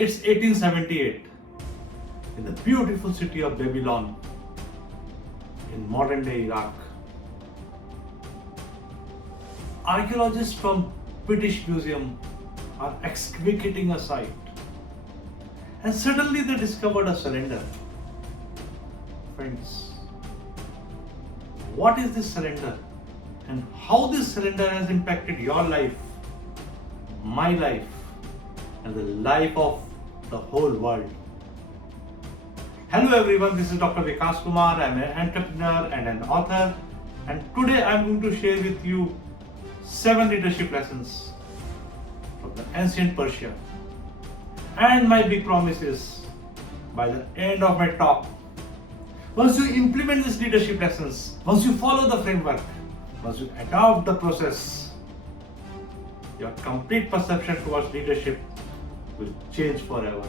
It's 1878 in the beautiful city of Babylon in modern day Iraq. Archaeologists from British Museum are excavating a site and suddenly they discovered a cylinder. Friends, what is this cylinder and how this cylinder has impacted your life, my life, and the life of the whole world? Hello everyone, this is Dr. Vikas Kumar. I am an entrepreneur and an author, and today I am going to share with you 7 leadership lessons from the ancient Persia. And my big promise is, by the end of my talk, once you implement these leadership lessons, once you follow the framework, once you adopt the process, your complete perception towards leadership will change forever.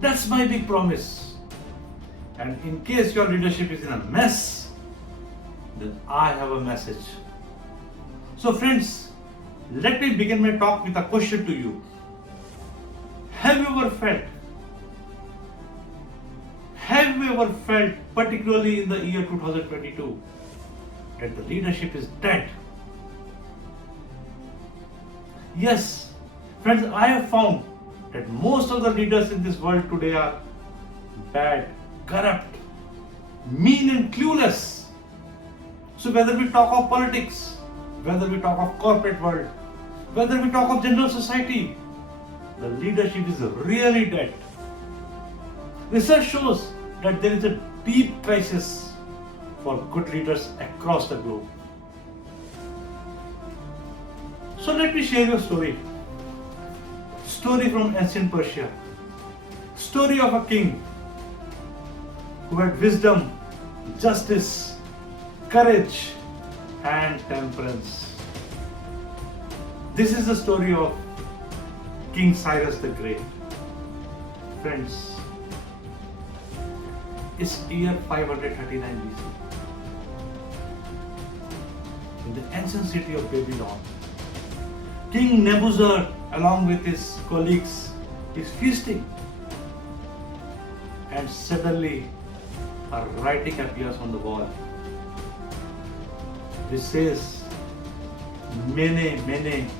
That's my big promise. And in case your leadership is in a mess, then I have a message. So friends, let me begin my talk with a question to you. Have you ever felt, particularly in the year 2022, that the leadership is dead? Yes, friends, I have found that most of the leaders in this world today are bad, corrupt, mean and clueless. So whether we talk of politics, whether we talk of corporate world, whether we talk of general society, the leadership is really dead. Research shows that there is a deep crisis for good leaders across the globe. So let me share you a story. Story from ancient Persia. Story of a king who had wisdom, justice, courage, and temperance. This is the story of King Cyrus the Great. Friends, it's year 539 BC. In the ancient city of Babylon, King Nebuchadnezzar, along with his colleagues, is feasting. And suddenly, a writing appears on the wall. Which says, Mene, Mene,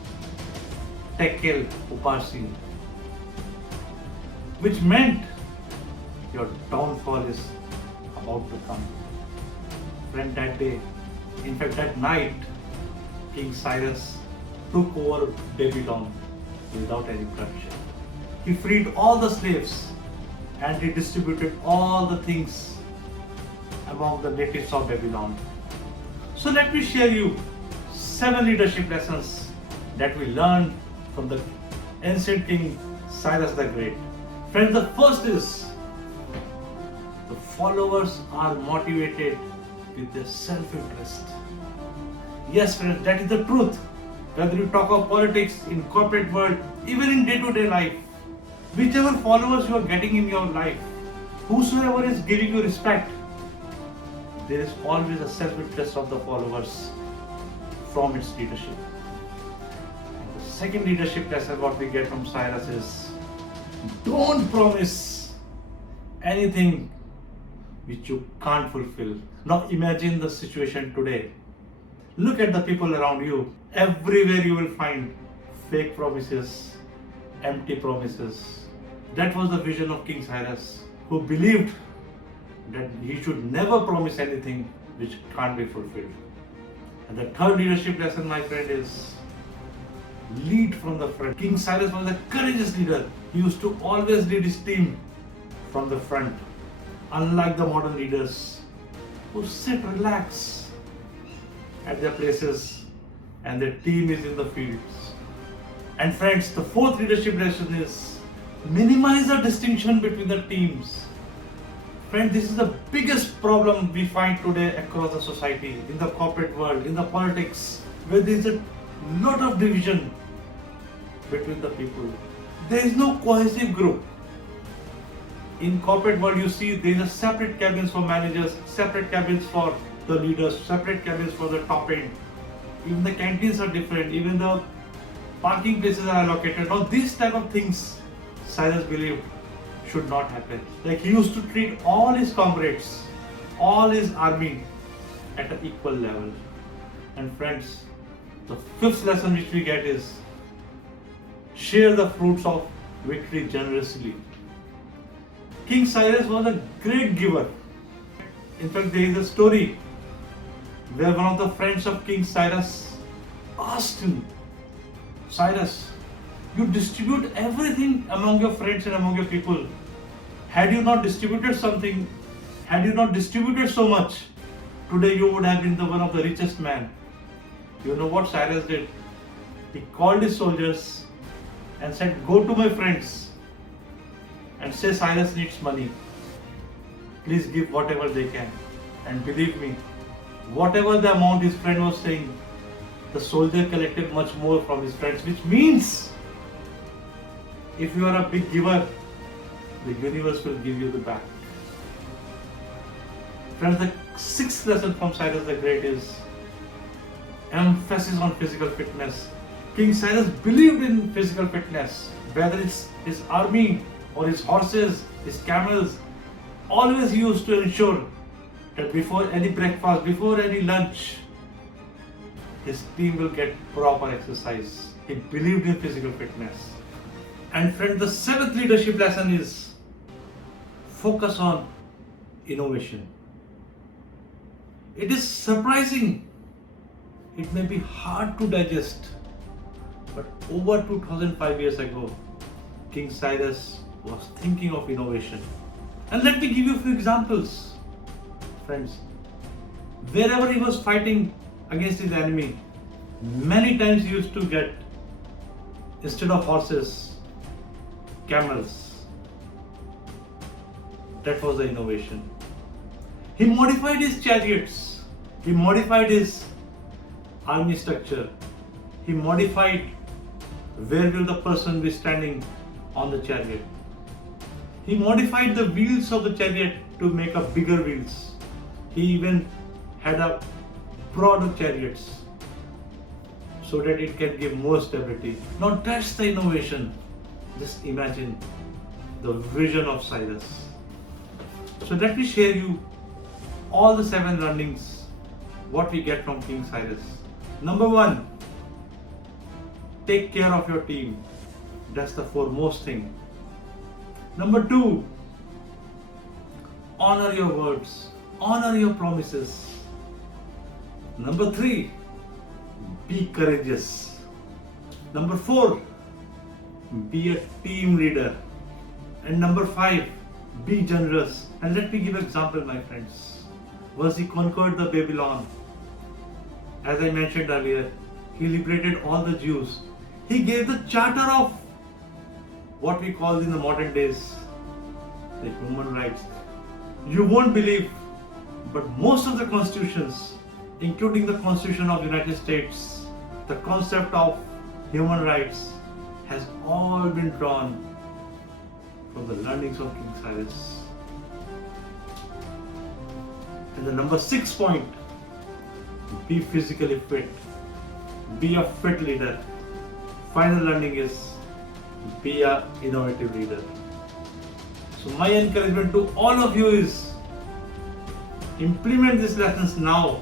Tekel Uparsin, which meant your downfall is about to come. Friend, that day, in fact that night, King Cyrus took over Babylon without any bloodshed. He freed all the slaves and he distributed all the things among the natives of Babylon. So let me share you 7 leadership lessons that we learned from the ancient King Cyrus the Great. Friends, the first is, the followers are motivated with their self-interest. Yes friends, that is the truth. Whether you talk of politics, in corporate world, even in day-to-day life, whichever followers you are getting in your life, whosoever is giving you respect, there is always a self-interest of the followers from its leadership. And the second leadership lesson what we get from Cyrus is, don't promise anything which you can't fulfill. Now imagine the situation today. Look at the people around you. Everywhere you will find fake promises, empty promises. That was the vision of King Cyrus, who believed that he should never promise anything which can't be fulfilled. And the third leadership lesson, my friend, is lead from the front. King Cyrus was a courageous leader. He used to always lead his team from the front. Unlike the modern leaders who sit, relax at their places and their team is in the fields. And friends, the fourth leadership lesson is minimize the distinction between the teams. Friend, this is the biggest problem we find today across the society, in the corporate world, in the politics, where there is a lot of division between the people. There is no cohesive group. In corporate world, you see there is a separate cabins for managers, separate cabins for the leaders, separate cabins for the top end. Even the canteens are different, even the parking places are allocated. Now these type of things Cyrus believed should not happen. Like he used to treat all his comrades, all his army at an equal level. And friends, the fifth lesson which we get is share the fruits of victory generously. King Cyrus was a great giver. In fact, there is a story where one of the friends of King Cyrus asked him, Cyrus, you distribute everything among your friends and among your people. Had you not distributed something, had you not distributed so much, today you would have been the one of the richest man. You know what Cyrus did? He called his soldiers and said, go to my friends and say Cyrus needs money. Please give whatever they can. And believe me, whatever the amount his friend was saying, the soldier collected much more from his friends, which means if you are a big giver, the universe will give you the back. Friends, the sixth lesson from Cyrus the Great is emphasis on physical fitness. King Cyrus believed in physical fitness, whether it's his army or his horses, his camels. Always he used to ensure that before any breakfast, before any lunch, his team will get proper exercise. He believed in physical fitness. And friend, the seventh leadership lesson is focus on innovation. It is surprising. It may be hard to digest, but over 2005 years ago, King Cyrus was thinking of innovation. And let me give you a few examples. Friends, wherever he was fighting against his enemy, many times he used to get, instead of horses, camels. That was the innovation. He modified his chariots. He modified his army structure. He modified where will the person be standing on the chariot. He modified the wheels of the chariot to make up bigger wheels. He even had a broader chariots so that it can give more stability. Now that's the innovation. Just imagine the vision of Cyrus. So let me share you all the 7 learnings what we get from King Cyrus. Number 1, take care of your team. That's the foremost thing. Number 2, honor your words, honor your promises. Number 3, be courageous. Number 4, be a team leader. And number 5, be generous. And let me give an example, my friends. Once he conquered the Babylon, as I mentioned earlier, he liberated all the Jews. He gave the charter of what we call in the modern days the human rights. You won't believe, but most of the constitutions, including the Constitution of the United States, the concept of human rights has all been drawn from the learnings of King Cyrus. And the number 6 point, be physically fit. Be a fit leader. Final learning is be an innovative leader. So my encouragement to all of you is implement these lessons now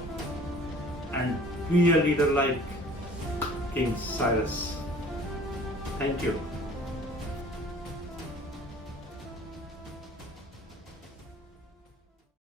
and be a leader like King Cyrus. Thank you.